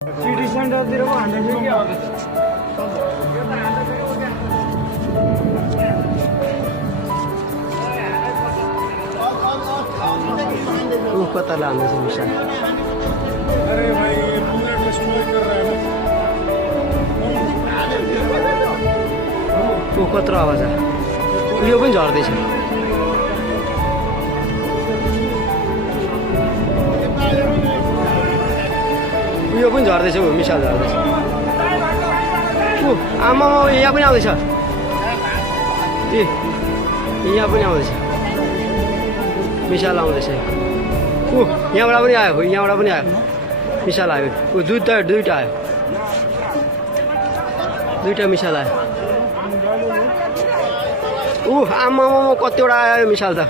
city सेन्टरतिर पो हान्दैछ कि कता लाँदैछ विशाल अरे भाई ये पूरा डिस्ट्रॉय कर रहा है कत्रो आवाज यो पनि झर्दैछ यो पनि झर्दैछ मिसाल झर्दैछ आमा यहाँ पनि आउँदैछ ए यहाँ पनि आउँदैछ मिसाल आउँदैछ यहाँबाट पनि आयो यहाँबाट पनि आयो मिसाल आयो दुईवटा आयो दुईवटा मिसाल आयो आमा कतिवटा आयो मिसाल त